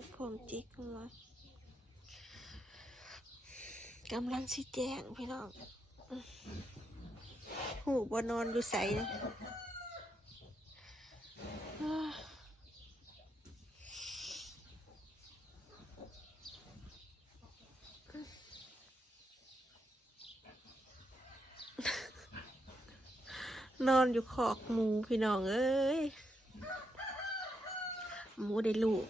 ตึกผมจิกหัวกำลังสิแจ้งพี่น้องหูบนอนอยู่ใสนะอ้าวนอนอยู่ขอกหมูพี่น้องเอ้ย หมูได้ลูก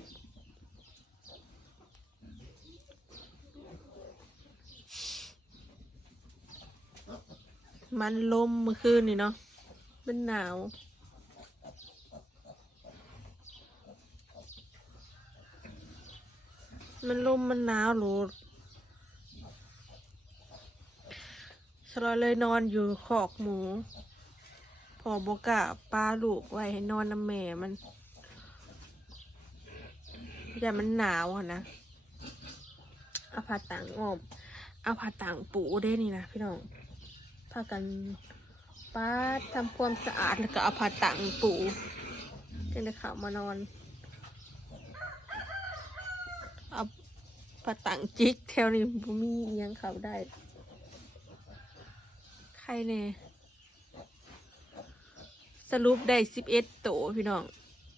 มันลมเมื่อคืนนี่เนาะมันหนาวมันลมมันหนาวหรูสลอยเลยนอนอยู่ขอกหมู พอบอกะปลาลูกไว้ให้นอนน้ำแม่มันอย่ามันหนาวอะนะเอาผ้าต่างออมเอาผ้าต่างปูได้นี่นะพี่น้อง พากันป้าดทำความสะอาดแล้วก็เอาผ้าต่างปูจึงได้เข้ามานอนเอาผ้าต่างจิกแถวนี้บ่มีเอิหยังเขาได้ ใครเนี่ยสรุปได้สิบเอ็ดโตวพี่น้อง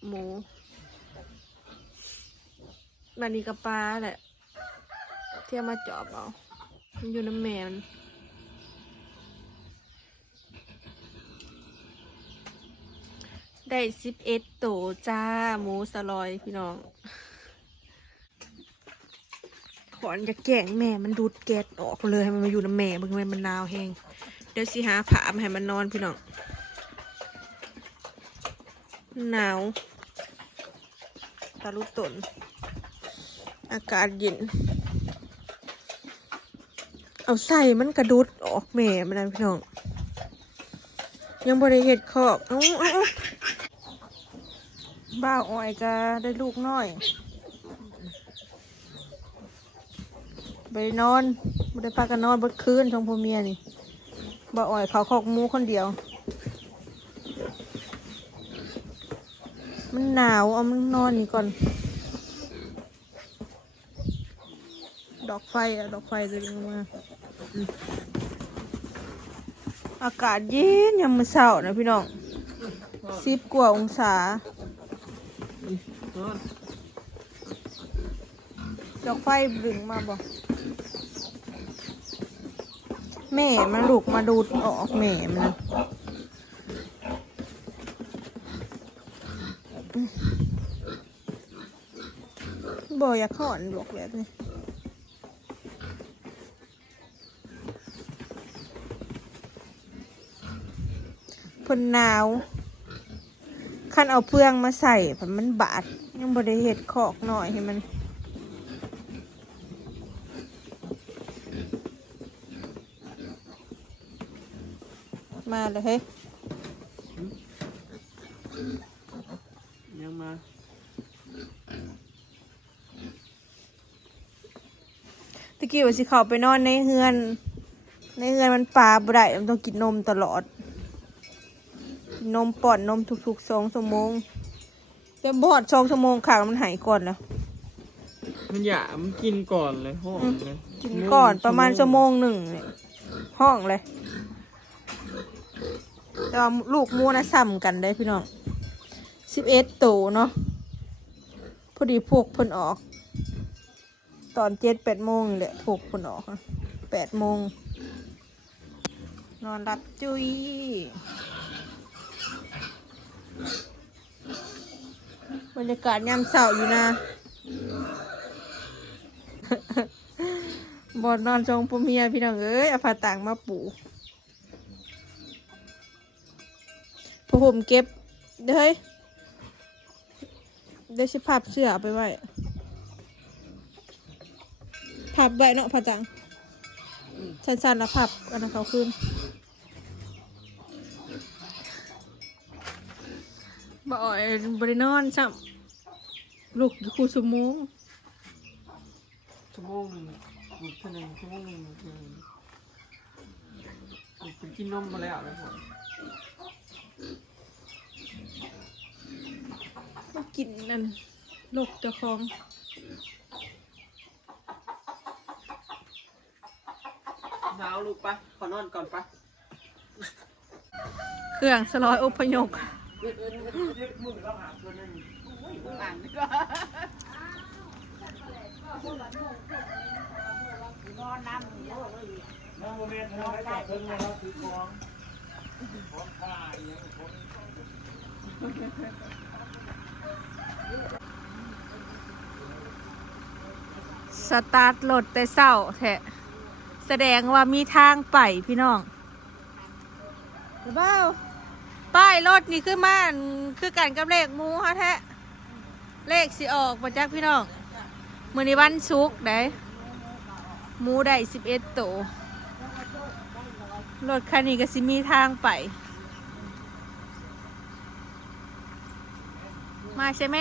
หมูมันนี่กับปลาแหละ เที่ยวมาจอบเอา อยู่น้ำแมวมัน ได้สิบเอ็ดโตจ้า หมูสลอยพี่น้อง ขอนจะแกงแม่มันดูดแก๊สออกเลยให้มันมาอยู่น้ำแม่บางทีมันหนาวแหงเดี๋ยวสิหาผ้ามาให้มันนอนพี่น้อง หนาวตาลุตน อากาศเย็น เอาใส่มันกระดุดออกแม่มันนะพี่น้อง ยังบริเหตุขอกเอาเอาเอา บ้าอ้อยก็ได้ลูกน้อยไปนอนบ่ได้พากันนอนบดคืนทองพ่อเมียนี่บ้าอ้อยเขาขอกมูคนเดียว มันหนาวเอามันนอนนี่ก่อน ดอกไฟอะดอกไฟจะลงมาอากาศเย็นยามมื้อเช้านะพี่น้องสิบกว่าองศา ดอกไฟบึงมาบอกแม่มันลูกมาดูดออกแม่มันนะอืมบ่อยากขอนบอกแบบนี้เพ่นหนาว คันเอาเฟืองมาใส่ผันมันบาดยังบริเหตุขอกหน่อยให้มัน มาเลยเฮ้ยยังมาตะกี้ว่าสิเขาไปนอนในเฮือน ในเฮือนมันปลาบ่ได้มันต้องกินนมตลอด นมป้อนนมทุกๆสองชั่วโมงแต่บอดสองชั่วโมงค่ะมันหายก่อนแล้วมันอยากมันกินก่อนเลยห้องเลยกินก่อนประมาณชั่วโมงหนึ่งเนี่ยห้องเลยแต่ว่าลูกหมูนะซ้ำกันได้พี่น้องสิบเอ็ดตัวเนาะพอดีพวกเพิ่นออก ตอนเจ็ดแปดโมงนี่แหละพวกเพิ่นออกแปดโมงนอนรับจุย บรรยากาศยามเสาร์อยู่นะบอนนอนจงปเมียพี่น้องเอ้ยเอาผ้าต่างมาปูพอผมเก็บเด้อเฮ้ยได้ชิพับเสื้อเอาไปไว้พับไว้เนาะผ้าจังสั้นๆแล้วพับอันนั้นเขาขึ้น บ่อยบริณนอนซ้ำลูกคู่สมงสมงหนึ่งหยุดเท่านั้นชั่วโมงหนึ่งเท่นกินนมมาแล้วนะผมมากินนั่นลูกเจ้าของหนาวลูกปะขอนอนก่อนปะเครื่องสลอยอพยพ น้องโมเมนต์นองจับเพิ่งนะครับคือของของผ้าอย่างของสตาร์ทรถแต่เศร้าแท้แสดงว่ามีทางไปพี่น้องหรือเปล่า ป้ายรถนี่คือม่านคือกันกับเลขหมูฮะแท้เลขสิออกมาจากพี่น้องมือในวันศุกได้หมูได้สิบเอ็ดตัวรถคันนี้ก็สิมีทางไป มาใช่ไหม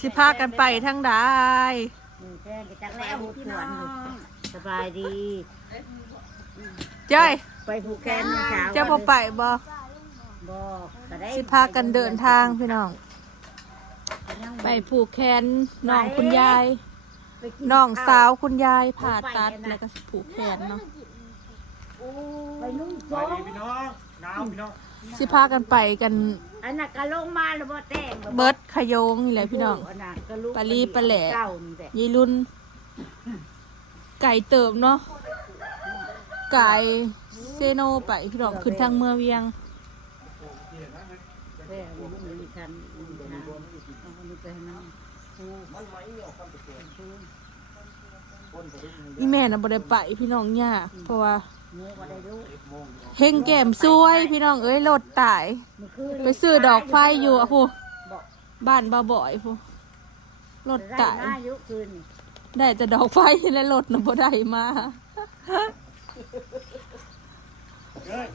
สิพากันไปทั้งใด หนึ่งแค่ไปจักแล้วสวนสบายดี จ้อยไปผูกแขนเมื่อเช้าเจ้าพอไปบ่บอกก็ได้สิพากันเดินทางพี่น้อง ไปผูกแขนน้องคุณยาย ไปกิน้องสาวข้คุณยายผ่าตัดแล้วก็สิผูกแขนเนาะไปนุ่งสโจ๊วัสดีกพี่น้องหนาวพี่น้องสิพากันไปกัน อันนั้นก็ลงมาแล้วบ่แต่งเบิด ขยงนี่แหละพี่น้องอันนั้นก็ลูกปลาลีปลาแหล่เก้านี่แหละยายรุ่น ไก่เติมเนาะ ไก่เซโนไปพี่น้องขึ้นทางเมืองเวียง แม่มันมีคันมีทางเอาคนนี้ไปให้มันอีแม่น่ะบ่ได้ไปพี่น้องยากเพราะว่าหมูก็ได้ลูกเฮงแก้มซวย พี่น้องเอ้ยรถตายเมื่อคืนไปซื้อดอกไฟอยู่อะพู บ้านบ่าบ่อยพูรถได้ตายมายุคืนนี่ได้แต่ดอกไฟและรถน่ะบ่ได้มาเฮ้ย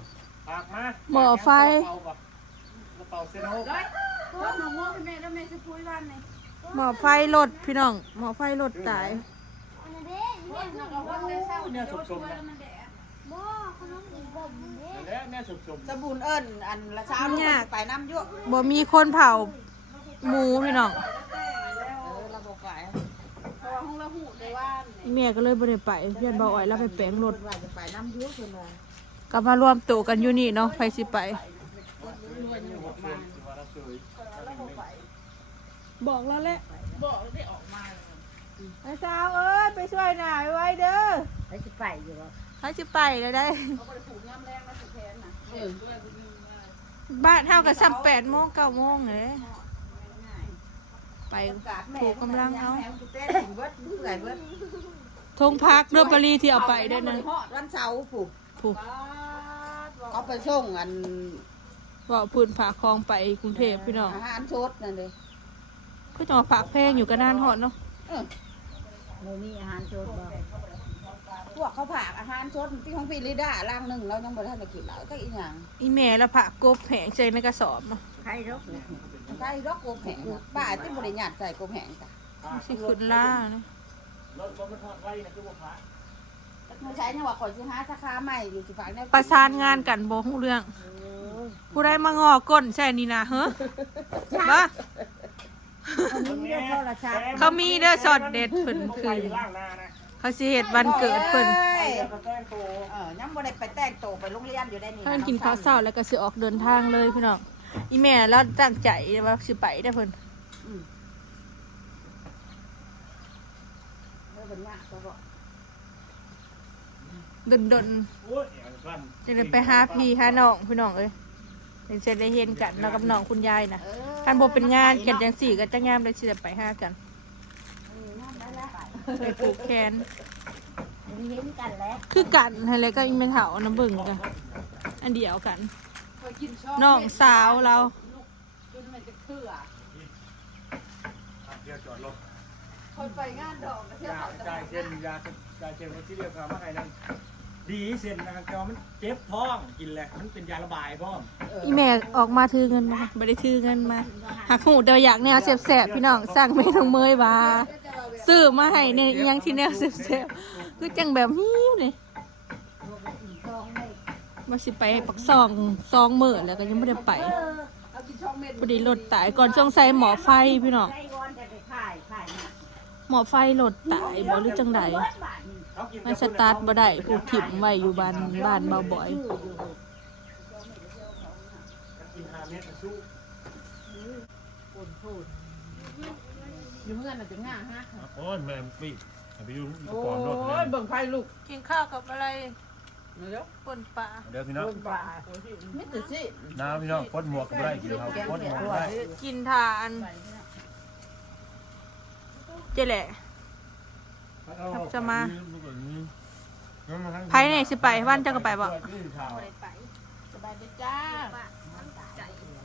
ปากมาหม้อไฟ กระเป๋าเซโน่หมอไฟรถพี่น้อง หมอไฟรถตายเนี่ยสมๆนะแล้วเนี่ยสมสบูนเอิญอันละเช้าลูกไปน้ำยั่ว บ่มีคนเผาหมูพี่น้องเออเราบอกไปเพราะว่าห้องเรา หูได้ว่าอีแม่ก็เลยบ่ได้ไปเพื่อนบ่อ่อยแล้วไปแปลงรถว่าจะไปน้ำยั่วคนละก็มารวมตัวกันอยู่นี่เนาะไปสิไปๆว่าเราสวยบอกแล้วแหละบอกได้ออกมาไอ้สาวเอ้ยไปช่วยหน่อยไว้เด้อไปสิไปอยู่บ่เขาสิไปแล้วได้เขาไปผูกย่ำแรงมาสุดแทนน่ะเออด้วยบุญยืนมาบ้านเท่ากับสัมแปดโมงเก้าโมงเลย ไปถูกกำลังเอาเต้นถึงเบิดเบื่อเบิดทงพักเรือปรีที่เอาไปด้วยนะฮอดวันเสาร์ผูกผูกเขาไปส่งอันว่าพื้นผาคลองไปกรุงเทพพี่น้องอาหารสดนั่นเลยก็จะมาผักแพงอยู่กันนานหอดเนาะเออหมูมีอาหารโจดบ่พวกเขาผากอาหารสดที่ของพี่ลิด้าล่างหนึ่งเรายังบ่ทันได้กินแล้วก็อีหยังอีแม่แล้วผักกบแผงใจในกระสอบเนาะใครรก ใส่ดอกโกแผงป้าที่บริญาตใส่โกแผงจ้ะสิขึ้นล่านะรถมันทอดไว้นะคือว่าพระไม่ใช่เนี่ยว่าขอยสิหาสาขาใหม่อยู่สิฝากเนี่ยประสานงานกันบ่ฮู้เรื่อง ผู้ใดมางอก้นใช่นี่นะเฮ้อบ่เขามีเรื่องโทรศัพท์เขามีเด้อช็อตเด็ดเพิ่นไปคืออยู่ล่างหน้านะเขาสิเฮ็ดวันเกิดเพิ่นเอ้ยแล้วก็แกล้งโต เออยังบ่ได้ไปแต่งโตวไปโรงเรียนอยู่ได้นี่เพิ่นกินข้าวเช้าแล้วก็สิออกเดินทางเลยพี่น้อง อีแม่แล้วตั้งใจว่าสิไปได้อเพิ่นเออเป็นยากตัวบ่ดนโอ้ยเดี๋ยวก่อนๆจะได้ไปหาพี่หาน้องพี่น้องเอ้ยเดี๋ยวจะได้เห็นกันเนาะกับน้องคุณยายนะเออคันบ่เป็นงานกันจังสี่ก็จังงามเลยสิได้ไปหากันไปปลูกแขนมีเห็นกันแล้วคือกันอะไรก็อีเมนเถาน้ำเบิ่งกันอันเดียวกันเคยกิ นชอบน้องสาวเราจนมันจะเครือเดี๋ยวจอดรถคอยไปงานดอกก็เที่ยวยาเขาจะจ่ายเส้นยาจ่ายเส้นที่เรียกมาให้นั่นดีเส้นนะครับจอมันเจ็บท้องกินแหละมันเป็นยาระบายพ่อมอีแม่ออกมาถือเงินมาไม่ได้ถือเงินมาหักหูเดียวอยากแนวแสบๆพี่น้องสั่งไม่ต้องเมยว่าซื้อมาให้เนี่ยอิหยังที่แนวแสบๆคือจังแบบหิวเลย มาสิไปปักซองซองมือแล้วก็ยังไม่ได้ไปเอากินช่องเม็ดพอดีรถตายก่อนช่วงใส่หมอไฟพี่น้องไปก่อนหมอไฟโหลดตายบ่หรือจังใดเขากินมันสตาร์ทบ่ได้ผูกถิ่มไว้อยู่บ้านบ้านเบาบ่อยกินหาเม็ดสู้อยู่เพื่อนน่ะจะง่าฮะโอ้ยแม่งปีไปอยู่โอ้ปอนรถยเบิ่งไฟลูกกินข้าวกับอะไร เดี๋ยวป่นปลาเดี๋ยวพี่น้องป่าไม่ติดสิน้าพี่น้องพดหมวกก็ไม่ได้กินเขาพดหมวกไม่ได้กินทานเจแหละจะมาไผเนี่ยสิไปบ้านเจ้าก็ไปบ่สบายดีจ้า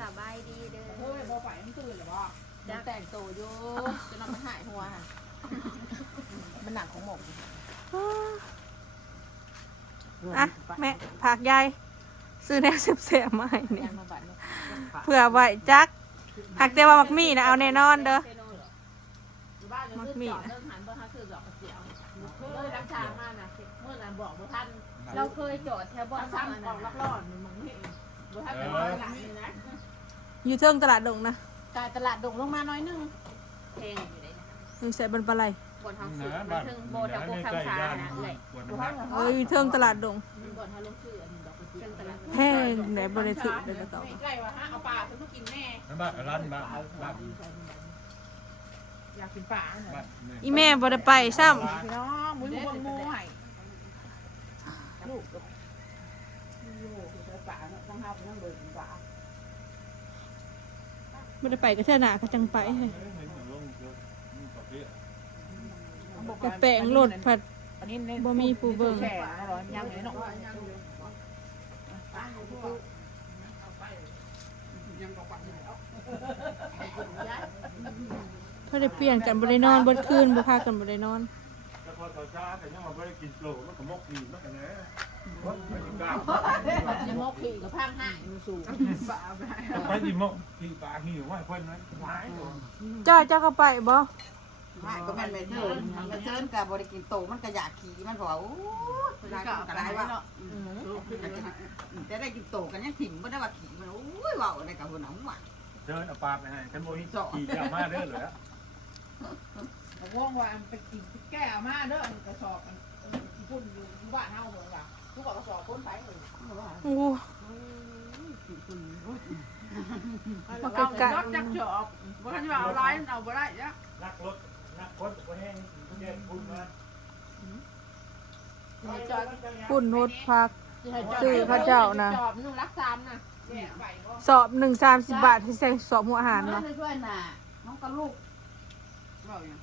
สบายดีเด้อเฮ้ยบ่ไปมันตื่นหรือบ่จะแต่งตัวอยู่จะนอนมันหายหัวค่ะมันหนักของหมก อะแม่ผักยายซื้อแนวเสียบๆมาให้เนี่ยยางมาบัดเนี่ยเผื่อไว้จักหักแต่ว่ามักมีนะเอาแน่นอนเด้ออยู่บ้านเนี่ยเรื่องจอดเรื่องหันเบิ่งหาซื้อดอกกระเจียวเลยรักชามาน่ะเมื่อนั้นบอกบ่ทันเราเคยจอดแถวบ่อนซ้ำซ้ำกล่องลักล่อนมึงนี่บ่ทันไปบ่หลังนี่นะอยู่เทิงตลาดดงนะกายตลาดดงลงมาน้อยนึงเพลงอยู่ได้นะอยู่ใส่บนปลาไหล บนทางสุดมาถึงโบแถวโบคำซานะเลยเอออยู่เทิงตลาดดงมันบ่ทันลงชื่ออันดอกกระเจียวแพงไหนบริสุทธิ์เดี๋ยวจะต่อใกล้ว่าฮะเอาปลาเพิ่นมากินแน่บ้านร้านบ้านบ้านอยากกินปลาเนี่ยบ้านอีแม่บ่ได้ไปซ้พี่น้องมุ้ยมุ้ยมุ้ยลูกกับลูกไปปลาเนาะต้องหาไปนั่งเบิ่งปลาำบ่ได้ไปก็เท่าหนาก็จังไป แต่แปลงโหลดผัด อันนี้บ่มีผู้เบิ่ง แช่ร้อนยังเลยเนาะเพื่อได้เปลี่ยนกันบ่ได้นอนบ่คืนบ่พากันบ่ได้นอนแต่พอต่อจ้าแต่ยังมาไม่ได้กินโลมันก็มกดีมากนะไม่กินก้าวจะมกขี่กับพังห่างอยู่สูงไปดิมกกินปลาหิวว่าเพื่อนนั้นหายจ้อยเจ้าก็ไปบ่ ไม่ก็แม่นไม่เทินไม่เทินกับบริกินโตมันก็อยากขี่มันบอกว่าโอ้ยเวลาก็ได้ว่าแต่ได้กินโตกันยังถิ่มไม่ได้ว่าขี่มันโอ้ยว่าอะไรกับหัวหนังหมันเชิญเอาปลาไปให้ฉันโมยขี่ยามาเด้อเหรอว่องว่าไปกินแก้มาเด้อกระสอบกันที่พุ่นอยู่บ้านเฮาเหมือนว่าทุกกระสอบพ้นไปเลยโอ้เราจักจักจอบว่าที่ว่าเอาไลน์เอาบ่ได้จ้ะนักรถ ปุ่นโนดพัก ซื้อพระเจ้านะ จอบนึงรักสามนะสอบหนึ่งสามสิบบาทที่ใส่สอบหัวอาหารน้อเนาะงช่วยน่ะน้องกับลูกว่าอย่าง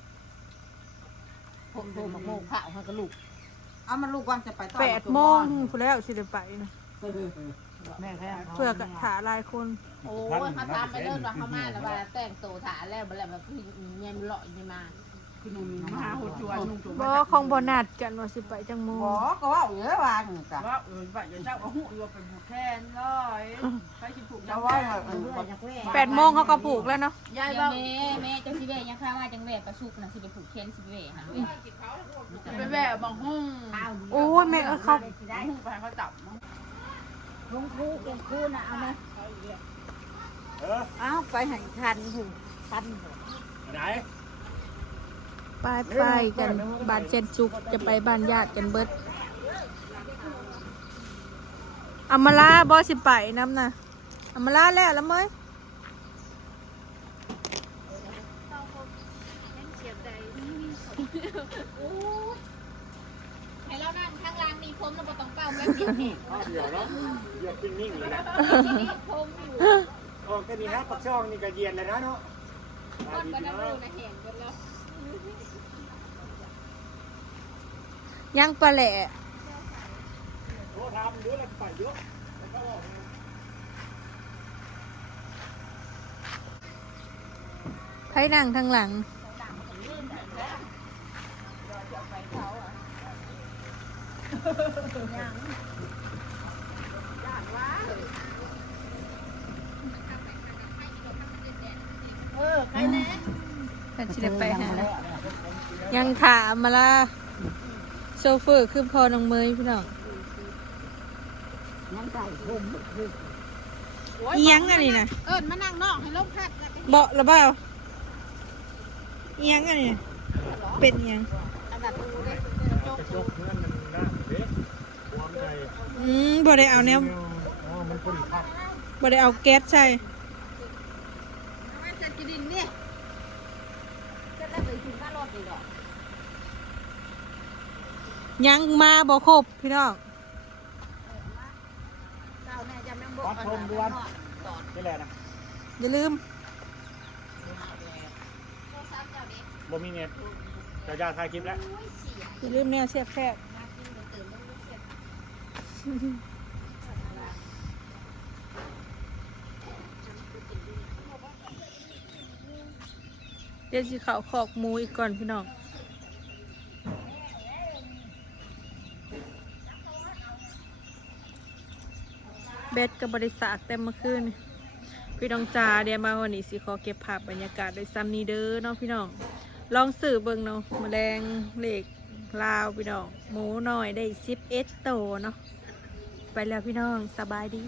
ผมโทรมาโมกข้าวให้กับลูกเอามันลูกวันจะไปต่อแปดโมงพูดแล้วสิได้ไปนะแม่แค่เพื่อกะถาหลายคน โอ้ยเขาตามไปเลิศว่าเขามาแล้วว่าแต่งตัวถาแล้วบ่แล้วแบบคือเงี้ยเลาะยี่มา คือนุ่มมาหัวจวนนุ่มจวนบ่ของบ่นัดกันว่าสิไปจังโมงบ่ก็ว่าเยอะว่าจ้ะว่าเออว่าอย่าเจ้าเอาหูอยู่เป็นผูกแค้นเลยไปสิผูกจะว่าแปดโมงเขาก็ผูกแล้วเนาะยายแม่ว่าแม่จังสิเวยังข้าว่าจังเวประสุกนะสิไปผูกเคนสิไปเวหันเวไปแวะบางห้องโอ้ยแม่เออเขาบางห้องไปเขาจับลุงครูเก่งครูนะเอาไหมเออเอาไปให้ทันหูทันไหน ไปไปกันบ้านเซนจุกจะไปบ้านญาติกันเบิดอามาลาบ่สิไปน้ำนะอามาลาแล้วแล้วมั้ยให้เรานั่งข้างล่างมีผมเราบ่ต้องเป่าแป๊บเดียวแห้งเดี๋ยวเนาะเดี๋ยวปิ้งนิ่งเลยนะทีนี้ผมอยู่โอ้แค่นี้ฮะปักช่องนี่ก็เย็นเลยนะเนาะก้อนก็น้ำรูนะแห้งกันแล้ว ยังปลาแหละโอ้ทำเยอะแล้วไปเยอะแล้วก็ออกไผนั่งทางหลัง เออใครแน่กันสิได้ไปหายังถามมาละ โซเฟอร์คือพอน้องเมยพี่น้องยังใส่ผมอีหยังอันนี้นะเอิญมานั่งนอกให้ลมพัดนะเบาะหรือเปล่าอีหยังอันนี้น่ะเหรอเป็นอิหยังอันดับดูเด้เอากระจกเพื่อนมันน้ำเด็กความใจอืมบ่ได้เอาแนวอ๋อมันพอดีพักบ่ได้เอาแก๊สใส่ มันจะกินดินนี่จะได้ไปถึงบ้านรถอีกหรอ ยังมาบ่ครบพี่น้องเจ้าแม่จะแม่งบอกวัดพรมดวนตอดนี่แหละนะอย่าลืมบ่มีเน็ตเจะยาถ่ายคลิปแล้วอย่าลืมแนวเสียบแคบเดี๋ยวสิเขาขอกหมูอีกก่อนพี่น้อง บ็ดกับบริษัทเต็มมาขึ้นพี่น้องจ๋าเดี๋ยวมาวันนี้สิขอเก็บภาพบรรยากาศโดยซ้ำนี้เด้อเนาะพี่น้อง ลองสื่อเบิ่งเนาะแมลงเหล็กลาวพี่น้อง หมูหน่อยได้สิบเอ็ดโตเนาะไปแล้วพี่น้องสบายดี